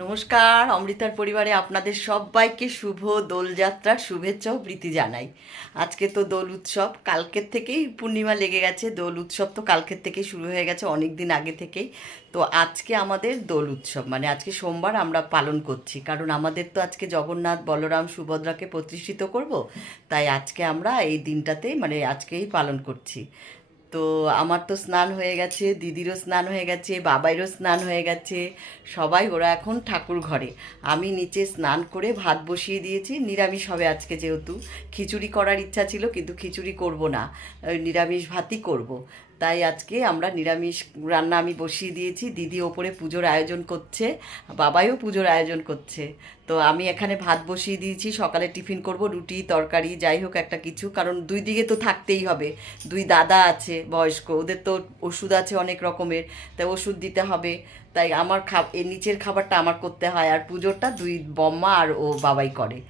নমস্কার, অমৃতার পরিবারে আপনাদের সবাইকে শুভ দোলযাত্রার শুভেচ্ছা ও প্রীতি জানাই। আজকে তো দোল উৎসব, কালকের থেকেই পূর্ণিমা লেগে গেছে। দোল উৎসব তো কালকের থেকেই শুরু হয়ে গেছে, অনেক দিন আগে থেকেই। তো আজকে আমাদের দোল উৎসব, মানে আজকে সোমবার আমরা পালন করছি, কারণ আমাদের তো আজকে জগন্নাথ বলরাম সুভদ্রাকে প্রতিষ্ঠিত করব। তাই আজকে আমরা এই দিনটাতে মানে আজকেই পালন করছি। তো আমার তো স্নান হয়ে গেছে, দিদিরও স্নান হয়ে গেছে, বাবাইরও স্নান হয়ে গেছে, সবাই ওরা এখন ঠাকুর ঘরে। আমি নিচে স্নান করে ভাত বসিয়ে দিয়েছি, নিরামিষ হবে আজকে, যেহেতু খিচুড়ি করার ইচ্ছা ছিল কিন্তু খিচুড়ি করব না, নিরামিষ ভাতই করব। তাই আজকে আমরা নিরামিষ রান্না আমি বসিয়ে দিয়েছি। দিদি ওপরে পুজোর আয়োজন করছে, বাবাইও পুজোর আয়োজন করছে। তো আমি এখানে ভাত বসিয়ে দিয়েছি, সকালে টিফিন করব, রুটি তরকারি যাই হোক একটা কিছু, কারণ দুই দিকে তো থাকতেই হবে। দুই দাদা আছে বয়স্ক, ওদের তো ওষুধ আছে অনেক রকমের, তাই ওষুধ দিতে হবে। তাই আমার এই নিচের খাবারটা আমার করতে হয়, আর পুজোরটা দুই বম্মা আর ও বাবাই করে।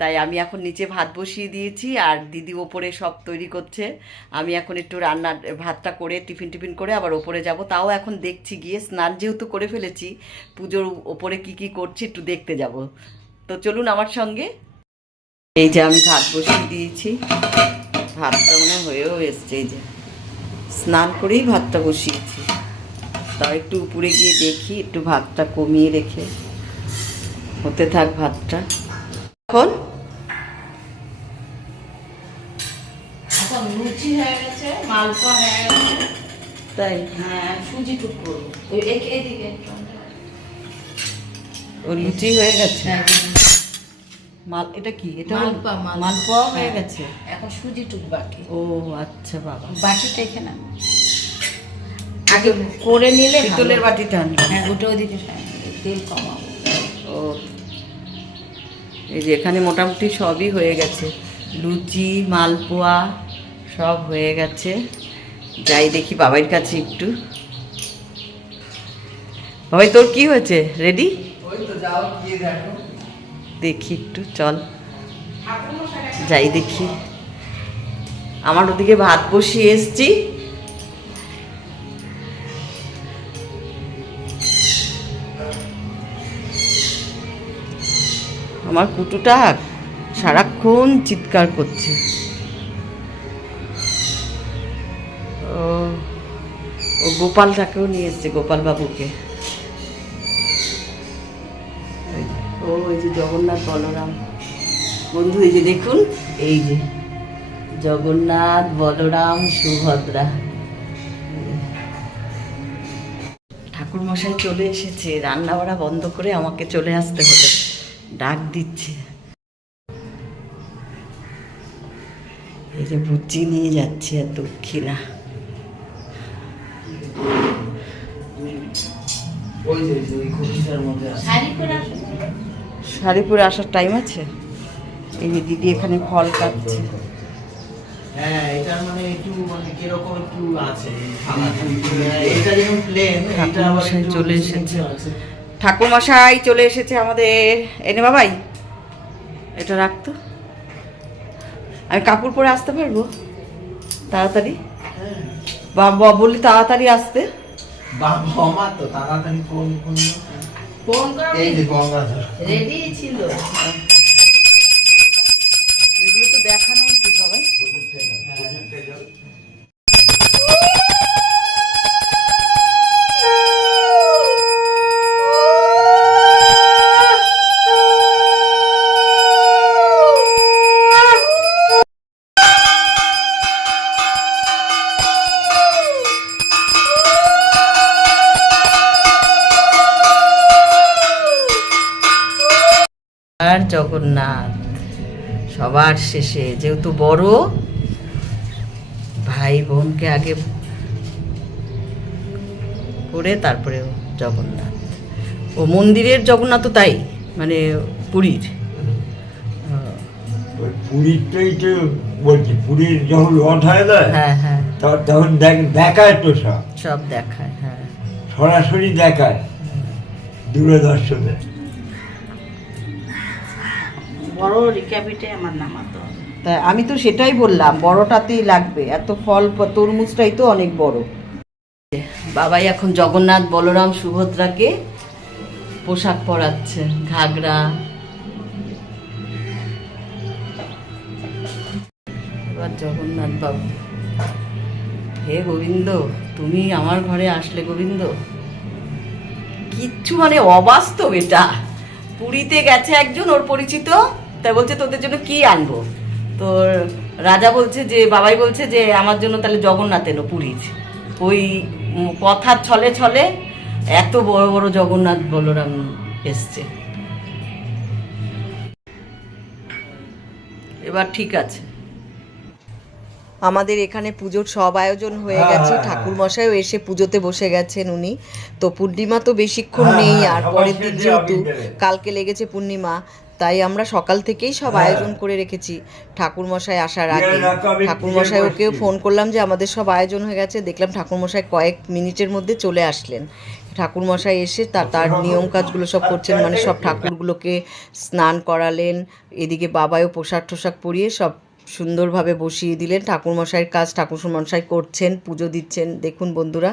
তাই আমি এখন নিচে ভাত বসিয়ে দিয়েছি, আর দিদি ওপরে সব তৈরি করছে। আমি এখন একটু ভাতটা করে টিফিন করে আবার ওপরে যাব। তাও এখন দেখছি, গিয়ে স্নান যেহেতু করে ফেলেছি, পুজোর ওপরে কি কি করছি একটু দেখতে যাব। তো চলুন আমার সঙ্গে। এই যে আমি ভাত বসিয়ে দিয়েছি, ভাতটা মনে হয়েও এসছে। এই যে স্নান করেই ভাতটা বসিয়েছি, তাও একটু উপরে গিয়ে দেখি, একটু ভাতটা কমিয়ে রেখে হতে থাক ভাতটা। এখন এখন লুচি হয়ে গেছে, মালপোয়া হয়ে গেছে। তাই? হ্যাঁ, সুজি টুক করবো। এদিকে ও লুচি হয়ে গেছে। হ্যাঁ, এটা কি? এটা মালপোয়া, মালপোয়া হয়ে হ্যাঁ, গেছে। এখন সুজি টুক বাকি। ও আচ্ছা বাবা, বাটিটা এখানে আগে করে নিলে পিতলের বাটিটা আনলাম। হ্যাঁ, ওটাও দিকে তেল কমাবো। ও এই যে এখানে মোটামুটি সবই হয়ে গেছে, লুচি মালপোয়া সব হয়ে গেছে। যাই দেখি বাবার কাছে একটু। বাবাই তোর কি হয়েছে, রেডি? দেখি একটু, চল যাই দেখি। আমার ওদিকে ভাত বসিয়ে এসছি, আমার কুটুটা সারাক্ষণ চিৎকার করছে। ও ও গোপালটাকেও নিয়ে এসছে, গোপাল বাবুকে। ও এই যে জগন্নাথ বলরাম বন্ধু, এই যে দেখুন, এই যে জগন্নাথ বলরাম সুভদ্রা। ঠাকুর মশাই চলে এসেছে, রান্না বাড়া বন্ধ করে আমাকে চলে আসতে হলো, ডাক দিচ্ছে। এই যে বুচি নিয়ে যাচ্ছে আর দক্ষিণা। শাড়ি পরে আসার টাইম আছে। এই যে দিদি এখানে ফল কাটছে। হ্যাঁ, এটা মানে একটু মানে কিরকম একটু আছে, এটা যেমন প্লেন, এটা আবার ঠাকুরমশাই একটু চলে এসেছে। ঠাকুরমশাই চলে এসেছে আমাদের। এনে বাবাই এটা রাখতো, আমি কাপড় পরে আসতে পারবো তাড়াতাড়ি? বাবা বলি তাড়াতাড়ি আসতে। বাবা তো তাড়াতাড়ি ফোন করো, এই যে গঙ্গাধর রেডি ছিল। এগুলো তো দেখানো উচিত বাবাই। আর জগন্নাথ সবার শেষে, যেহেতু বড় ভাই বোনকে আগে করে তারপরে জগন্নাথ। ও মন্দিরের জগন্নাথ তো, তাই মানে পুরীর। পুরীরটাই তো বলছি, পুরীর যখন রথ হয় না, হ্যাঁ হ্যাঁ, তখন দেখায় তো সব, সব দেখায়। হ্যাঁ, সরাসরি দেখায় দূরদর্শনে। বড় রিকাবিটে আমার নামাতো। তা আমি তো সেটাই বললাম, বড়টাতেই লাগবে, এত ফল তরমুজটাই তো অনেক বড়। বাবাই এখন জগন্নাথ বলরাম সুভদ্রাকে পোশাক পরাচ্ছে, ঘাগরা। এবার জগন্নাথ বাবু, হে গোবিন্দ, তুমি আমার ঘরে আসলে গোবিন্দ। কিচ্ছু মানে অবাস্তব এটা। পুরীতে গেছে একজন ওর পরিচিত, তাই বলছে তোদের জন্য কি আনবো। তো রাজা বলছে যে, বাবাই বলছে যে আমার জন্য তাহলে জগন্নাথ এলো পুরীর। ওই কথার ছলে ছলে এত বড় বড় জগন্নাথ বলরাম এসছে। এবার ঠিক আছে, আমাদের এখানে পুজোর সব আয়োজন হয়ে গেছে। ঠাকুর মশাইও এসে পুজোতে বসে গেছেন উনি। তো পূর্ণিমা তো বেশিক্ষণ নেই, আর পরের দিন যেহেতু কালকে লেগেছে পূর্ণিমা, তাই আমরা সকাল থেকেই সব আয়োজন করে রেখেছি ঠাকুর মশাই আসার আগে। ঠাকুর মশাই ওকেও ফোন করলাম যে আমাদের সব আয়োজন হয়ে গেছে, দেখলাম ঠাকুর মশাই কয়েক মিনিটের মধ্যে চলে আসলেন। ঠাকুর মশাই এসে তার নিয়ম কাজগুলো সব করছেন, মানে সব ঠাকুরগুলোকে স্নান করালেন, এদিকে বাবাও পোশাক টোশাক পরিয়ে সব সুন্দরভাবে বসিয়ে দিলেন। ঠাকুরমশাইয়ের কাজ ঠাকুরমশাই করছেন, পুজো দিচ্ছেন। দেখুন বন্ধুরা,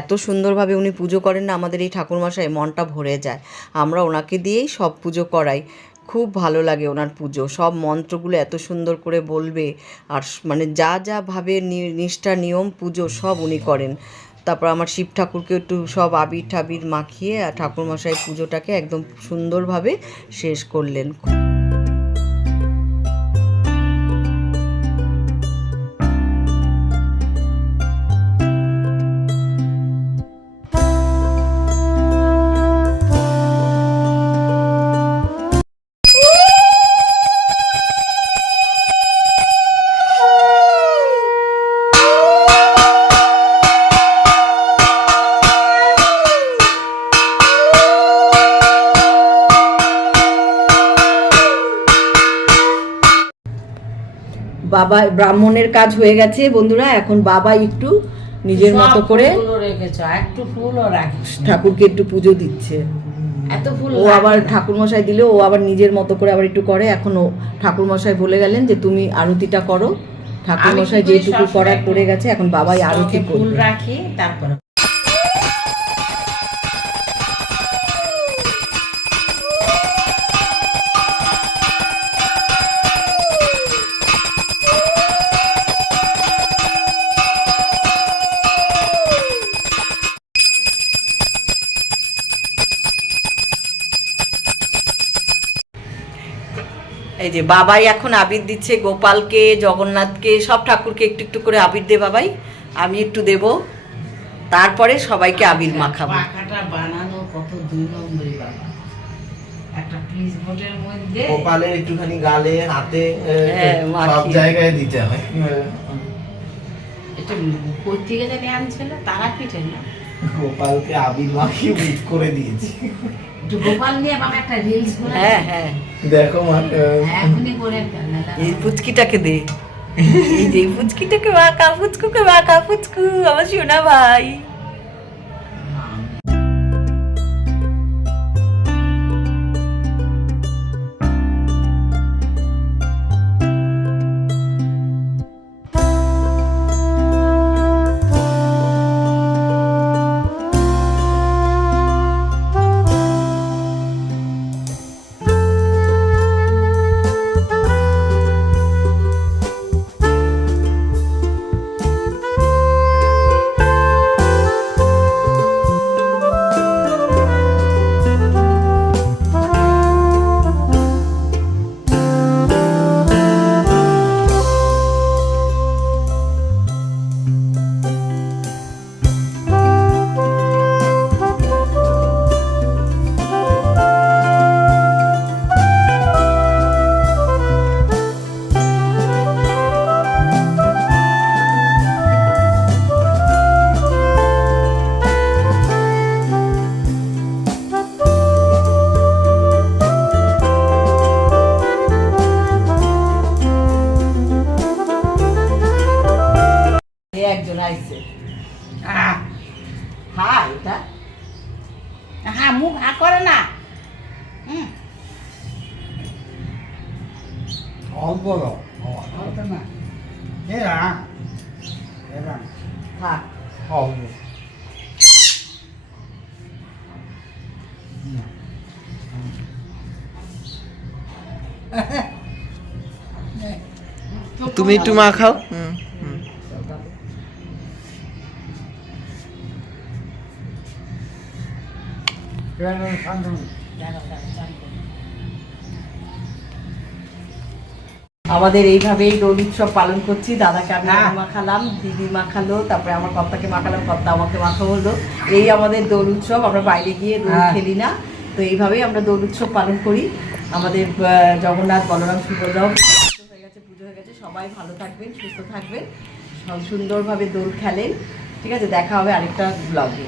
এত সুন্দরভাবে উনি পুজো করেন না, আমাদের এই ঠাকুরমশাই, মনটা ভরে যায়। আমরা ওনাকে দিয়েই সব পুজো করাই, খুব ভালো লাগে ওনার পুজো। সব মন্ত্রগুলো এত সুন্দর করে বলবে, আর মানে যা যা ভাবে নিষ্ঠা নিয়ম পুজো সব উনি করেন। তারপর আমার শিব ঠাকুরকে একটু সব আবির ঠাবির মাখিয়ে আর ঠাকুরমশাই পুজোটাকে একদম সুন্দরভাবে শেষ করলেন। বাবা ব্রাহ্মণের কাজ হয়ে গেছে বন্ধুরা, এখন বাবা একটু নিজের মতো করে রেখেছো, একটু ফুলও রাখিস। ঠাকুরকে একটু পুজো দিচ্ছে। এত ফুল ও আবার ঠাকুরমশাই দিলে ও আবার নিজের মতো করে আবার একটু করে। এখন ও ঠাকুরমশাই বলে গেলেন যে তুমি আরতিটা করো। ঠাকুরমশাই যেটুকু করার করে গেছে, এখন বাবাই আরতি ফুল করবে। রাখি তারপরে এই যে বাবাই এখন আবির দিচ্ছে গোপালকে, জগন্নাথকে, সব ঠাকুরকে একটু একটু করে আবির দে বাবাই। আমি একটু দেব, তারপরে সবাইকে আবির মাখাবো। পাখাটা বানানো কত 2 নম্বরই বাবা। একটা পিস বোর্ডের মধ্যে কপালে একটুখানি, গালে, হাতে, হ্যাঁ, সব মাখিয়ে। জায়গায় দিতে হয়। এটা কই থেকে জানি আনছিল, তারা পিঠে না। গোপালকে আবির মাখিয়ে বিট করে দিয়েছি। একটু গোপাল নিয়ে বাবা একটা রিলস করে। হ্যাঁ হ্যাঁ, দেখো মা, এখনই করে ফেলনা। এই পুচকিটাকে দে, এই যে পুচকিটাকে বাঁকা, পুচকুকে বাঁকা, পুচকু আমার সোনা ভাই। একজন আইছে, হ্যাঁ এটা হ্যাঁ, মুখ হা করে না। অল্প দাও, না এরা এরা থাক। অল্প। তুমি একটু মা খাও। আমাদের এইভাবেই দোল উৎসব পালন করছি। দাদাকে আমি মাখালাম, দিদি মাখালো, তারপরে আমার কর্তাকে মাখালাম, কর্তা আমাকে মাখা হলো। এই আমাদের দোল উৎসব। আমরা বাইরে গিয়ে দোল খেলি না, তো এইভাবেই আমরা দোল উৎসব পালন করি। আমাদের জগন্নাথ, বলরাম, সুভদ্রাও হয়ে গেছে, পুজো হয়ে গেছে। সবাই ভালো থাকবেন, সুস্থ থাকবেন, সব সুন্দরভাবে দোল খেলেন। ঠিক আছে, দেখা হবে আরেকটা ব্লগে।